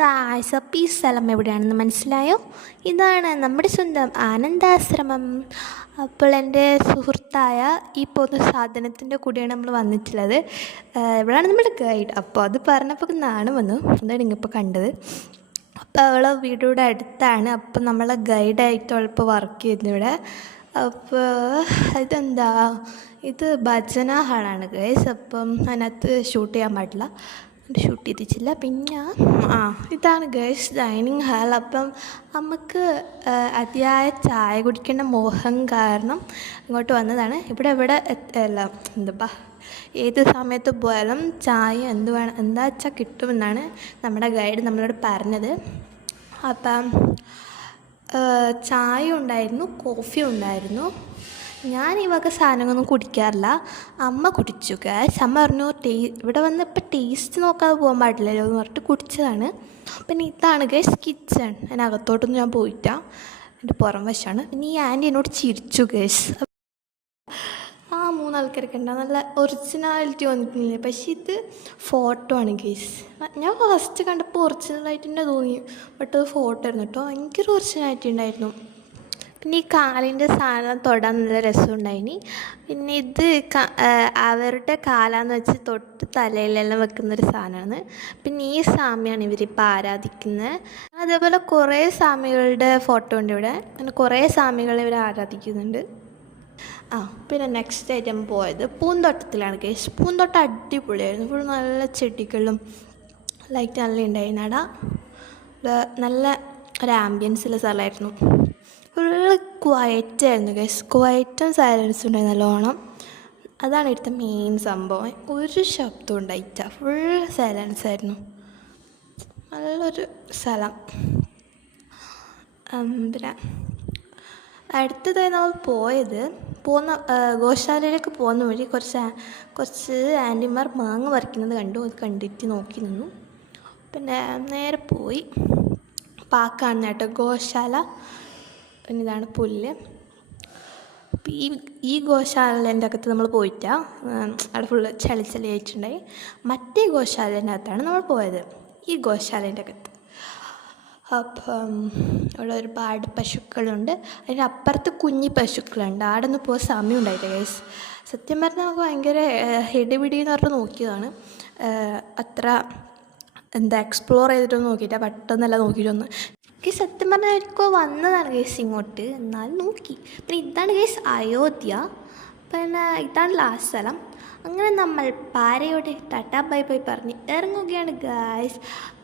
Guys, അപ്പോൾ ഈ സ്ഥലം എവിടെയാണെന്ന് മനസ്സിലായോ? ഇതാണ് നമ്മുടെ സ്വന്തം ആനന്ദാശ്രമം. അപ്പോൾ എൻ്റെ സുഹൃത്തായ ഈ പൊതു സാധനത്തിൻ്റെ കൂടെയാണ് നമ്മൾ വന്നിട്ടുള്ളത്. ഇവിടെയാണ് നമ്മുടെ ഗൈഡ്. അപ്പോൾ അത് പറഞ്ഞപ്പോൾ നാണ് വന്നു. അതാണ് നിങ്ങളിപ്പോൾ കണ്ടത്. അപ്പോൾ അവളെ വീടിവിടെ അടുത്താണ്. അപ്പോൾ നമ്മളെ ഗൈഡായിട്ട് അവളിപ്പോൾ വർക്ക് ചെയ്യുന്നു ഇവിടെ. അപ്പോൾ ഇത് ഭജന ഹാളാണ് ഗൈസ്. അപ്പം അതിനകത്ത് ഷൂട്ട് ചെയ്യാൻ പാടില്ല, ഷൂട്ട് ചെയ്തിച്ചില്ല. പിന്നെ ഇതാണ് ഗേൾസ് ഡൈനിങ് ഹാൾ. അപ്പം നമുക്ക് അതിയായ ചായ കുടിക്കേണ്ട മോഹം കാരണം ഇങ്ങോട്ട് വന്നതാണ്. ഇവിടെ അല്ല ഏത് സമയത്ത് പോയാലും ചായ എന്താ വെച്ചാൽ കിട്ടുമെന്നാണ് നമ്മുടെ ഗൈഡ് നമ്മളോട് പറഞ്ഞത്. അപ്പം ചായ ഉണ്ടായിരുന്നു, കോഫി ഉണ്ടായിരുന്നു. ഞാൻ ഈ വക സാധനങ്ങളൊന്നും കുടിക്കാറില്ല. അമ്മ കുടിച്ചു ഗൈസ്. അമ്മ പറഞ്ഞു ഇവിടെ വന്നപ്പോൾ ടേസ്റ്റ് നോക്കാതെ പോകാൻ പാടില്ലല്ലോ എന്ന് പറഞ്ഞിട്ട് കുടിച്ചതാണ്. പിന്നെ ഇതാണ് ഗൈസ് കിച്ചൺ. അതിനകത്തോട്ടൊന്നും ഞാൻ പോയിട്ട, എൻ്റെ പുറം വശമാണ്. പിന്നെ ഈ ആൻറ്റി എന്നോട് ചിരിച്ചു ഗൈസ്. മൂന്നാൾക്കാരൊക്കെ ഉണ്ടാവും, നല്ല ഒറിജിനാലിറ്റി വന്നിട്ടില്ലേ. പക്ഷേ ഇത് ഫോട്ടോ ആണ് ഗൈസ്. ഞാൻ ഫസ്റ്റ് കണ്ടപ്പോൾ ഒറിജിനലായിട്ട് തന്നെ തോന്നി, ബട്ട് അത് ഫോട്ടോ ആയിരുന്നു കേട്ടോ. ഭയങ്കര ഒറിജിനാലിറ്റി ഉണ്ടായിരുന്നു. പിന്നെ ഈ കാലിൻ്റെ സാധനം തൊടാൻ നല്ല രസമുണ്ടായിനി. പിന്നെ ഇത് അവരുടെ കാലാന്ന് വെച്ച് തൊട്ട് തലയിലെല്ലാം വെക്കുന്നൊരു സാധനമാണ്. പിന്നെ ഈ സ്വാമിയാണ് ഇവരിപ്പോൾ ആരാധിക്കുന്നത്. അതേപോലെ കുറേ സ്വാമികളുടെ ഫോട്ടോ ഉണ്ട് ഇവിടെ. അങ്ങനെ കുറേ സ്വാമികളെ ഇവർ ആരാധിക്കുന്നുണ്ട്. പിന്നെ നെക്സ്റ്റ് ഐറ്റം പോയത് പൂന്തോട്ടത്തിലാണ് കേസ്. പൂന്തോട്ടം അടിപൊളിയായിരുന്നു. ഫുൾ നല്ല ചെടികളും ലൈറ്റ് നല്ല ഉണ്ടായിരുന്നു. നല്ല ഒരു ആംബിയൻസുള്ള സ്ഥലമായിരുന്നു. Full ക്വയറ്റായിരുന്നു guys. ക്വയറ്റും സൈലൻസും ഉണ്ടായി നല്ലോണം. അതാണ് ഇവിടുത്തെ മെയിൻ സംഭവം. ഒരു ശബ്ദം ഉണ്ടായിട്ട, ഫുൾ സൈലൻസ് ആയിരുന്നു. നല്ലൊരു സ്ഥലം. പിന്നെ അടുത്തതായി നമ്മൾ ഗോശാലയിലേക്ക് പോകുന്ന വഴി കുറച്ച് ആൻറ്റിമാർ മാങ്ങ പറിക്കുന്നത് കണ്ടു. അത് കണ്ടിട്ട് നോക്കി നിന്നു. പിന്നെ നേരെ പോയി പാക്കാണ് കേട്ടോ ഗോശാല. പിന്നെ ഇതാണ് പുല്ല്. ഈ ഗോശാലേൻ്റെ അകത്ത് നമ്മൾ പോയിട്ടാ, അവിടെ ഫുള്ള് ചളി ആയിട്ടുണ്ടായി. മറ്റേ ഗോശാലേൻ്റെ അകത്താണ് നമ്മൾ പോയത്, ഈ ഗോശാലേൻ്റെ അകത്ത്. അപ്പം അവിടെ ഒരുപാട് പശുക്കളുണ്ട്. അതിൻ്റെ അപ്പുറത്ത് കുഞ്ഞി പശുക്കളുണ്ട്. അവിടെ നിന്ന് പോകാൻ സമയം ഉണ്ടായില്ല ഗൈസ്. സത്യം പറഞ്ഞാൽ നമുക്ക് ഭയങ്കര ഹിടിപിടി എന്ന് പറഞ്ഞിട്ട് നോക്കിയതാണ്. അത്ര എക്സ്പ്ലോർ ചെയ്തിട്ടൊന്നും നോക്കിയില്ല, പെട്ടെന്നല്ല നോക്കിയിട്ടൊന്ന്. സത്യം പറഞ്ഞാൽ ഒരിക്കൽ വന്നതാണ് ഗൈസ് ഇങ്ങോട്ട്, എന്നാലും നോക്കി. പിന്നെ ഇതാണ് ഗൈസ് അയോധ്യ. പിന്നെ ഇതാണ് ലാസ്റ്റ് സ്ഥലം. അങ്ങനെ നമ്മൾ പാരയോടെ ടാറ്റാ ബൈ ബൈ പറഞ്ഞ് ഇറങ്ങുകയാണ് ഗൈസ്.